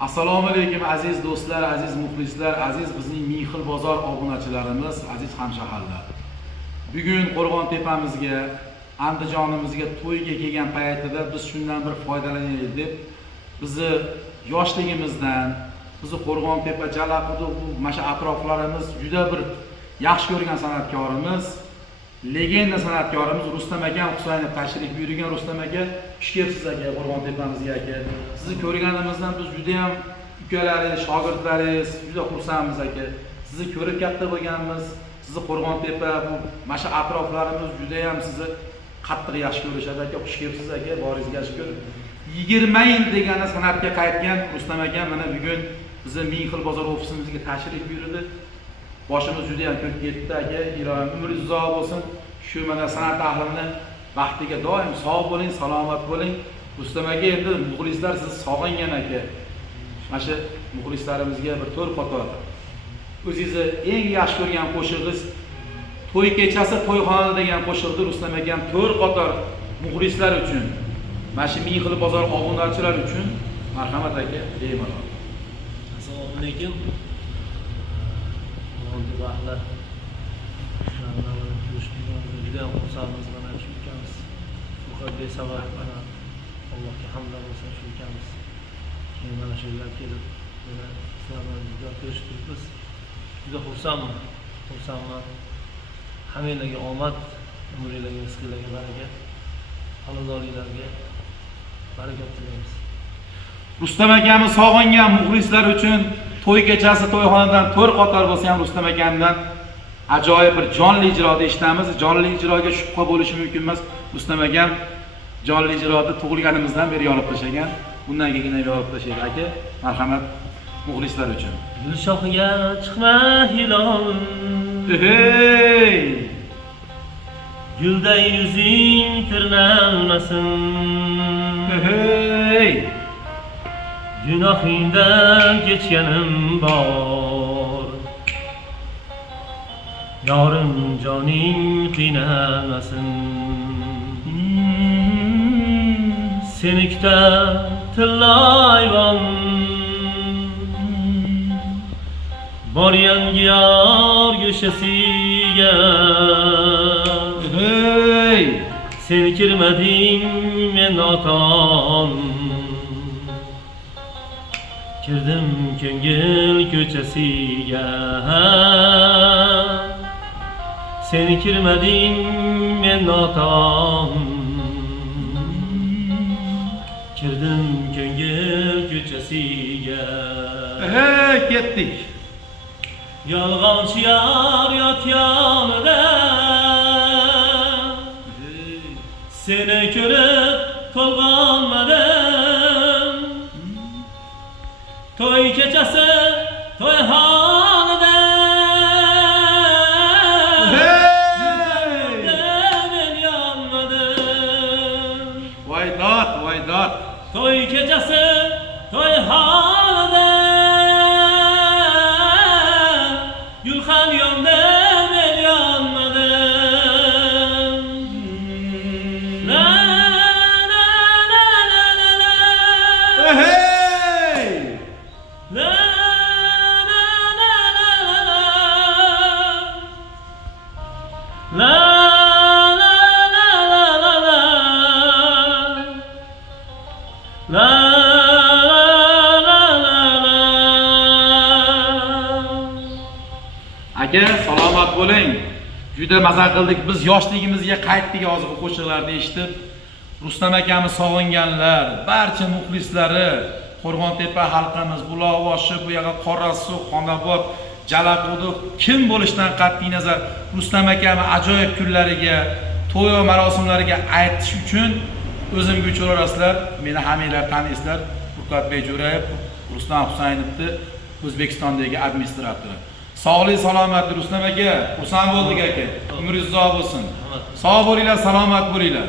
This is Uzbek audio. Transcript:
Assalomu alaykum aziz do'stlar, aziz muxlislar, aziz bizning Ming xil bozor obunachilarimiz, aziz hamshaharlar. Bugun Qo'rg'ontepamizga, Andijonimizga to'yga kelgan paytida biz shundan bir foydalanaylik deb bizni yoshligimizdan, bizni Qo'rg'ontepa, Jalaquduq, mana shu atroflarimiz juda bir yaxshi ko'rgan san'atkorimiz, legenda san'atkorimiz Rustam akam Husaynov tashrif buyurgan. Rustam aka, xush kelibsiz aka Qo'rg'ontepamizga aka. Sizni ko'rganimizdan biz juda ham ukalaringiz, shogirdlaringiz juda xursandmiz aka. Sizni ko'rib katta bo'lganmiz. Sizni Qo'rg'ontepa, bu mana shu atroflarimiz juda ham sizni qattiq yaxshi ko'rishadi aka. Xush kelibsiz aka, boringizga shukur. 20 yil degani san'atga qaytgan Rustam akam mana bugun bizni Ming xil bozor ofisimizga tashrif buyurdi. Boshimiz juda ham ko'p ketdi aka. Ilohim umringiz uzoq bo'lsin. Shu mana san'at ahlini baxtiga doim sog' bo'ling, salomat bo'ling. Rustam aka, endi muxlislar sizni sog'ingan aka. Mana shu muxlislarimizga bir to'rt qator o'zingizni eng yaxshi ko'rgan qo'shig'ingiz To'y kechasi to'yxonada degan qo'shiqni Rustam akam to'rt qator muxlislar uchun, mana shu Ming xil bozor obunachilar uchun marhamat aka, bemalol. Assalomu alaykum. Ahlar. Juda ham xursandmiz mana shu ukamiz. Faqat besabab mana Allohga hamdlar bo'lsin shu ukamiz. Keyin mana shu yerga kelib, mana sizlar bilan juda ko'rishdik. Juda xursandman. Hammanglarga omad, umringlarga, rizqinglarga baraka, xonadoninglarga barakat tilaymiz. Rustam akamiz sog'ingan muxlislar uchun to'y kechasi to'yxonadan to'rt qator bo'lsa ham Rustam akamdan ajoyib bir jonli ijroda eshitamiz. Jonli ijroga shubha bo'lishi mumkin emas. Rustam akam jonli ijroda tug'ilganimizdan beri yolib tashlagan. Bundan keyin ham yolib tashlaydi aka. Marhamat muxlislar uchun. Gul shoxiga chiqma hilol. Hey! Gulday yuzing tirnalmasin. Hey! Gunohingdan kechganim bor. Yorim joning qiynalmasin. Seni kutar tillayvon. Bor yangi yor go'shasiga. Hey! Seni kirmading men otam. Kirdim ko'ngil ko'chasiga. Seni kirmading men otam. Kirdim ko'ngil ko'chasiga. Hey, ketdik. Yolg'onchi yar yot yonida. Seni ko'rib to'lg'onmadim. To'y kechasi to'yxonada. Men yonmadim. Voy dod. To'y kechasi to'yxonada. Gulxan yondi, men yonmadim. La la la la la la. Hey! La la la la la. La la la la la. La aka, salomat bo'ling. Juda maza qildik. Biz yoshligimizga qaytdik hozir bu qo'shiqlarni eshitib. Rustam akamiz sog'inganlar, barcha muxlislari, Qo'rg'ontepa xalqimiz, Buloqboshi, bu yoqqa Qorasuv, Xonobod, Jalaquduq kim bo'lishidan qat'iy nazar Rustam akamiz ajoyib kunlariga, to'y va marosimlariga aytish uchun o'zimga uchirasizlar. Meni hammanglar taniysizlar. Furqatbek Jo'rayev, Rustam Husaynovni O'zbekistondagi administratori. Sog'lik, salomat Rustam aka. Xursand bo'ldik aka. Umringiz uzoq bo'lsin. Sog' bo'linglar, salomat bo'linglar.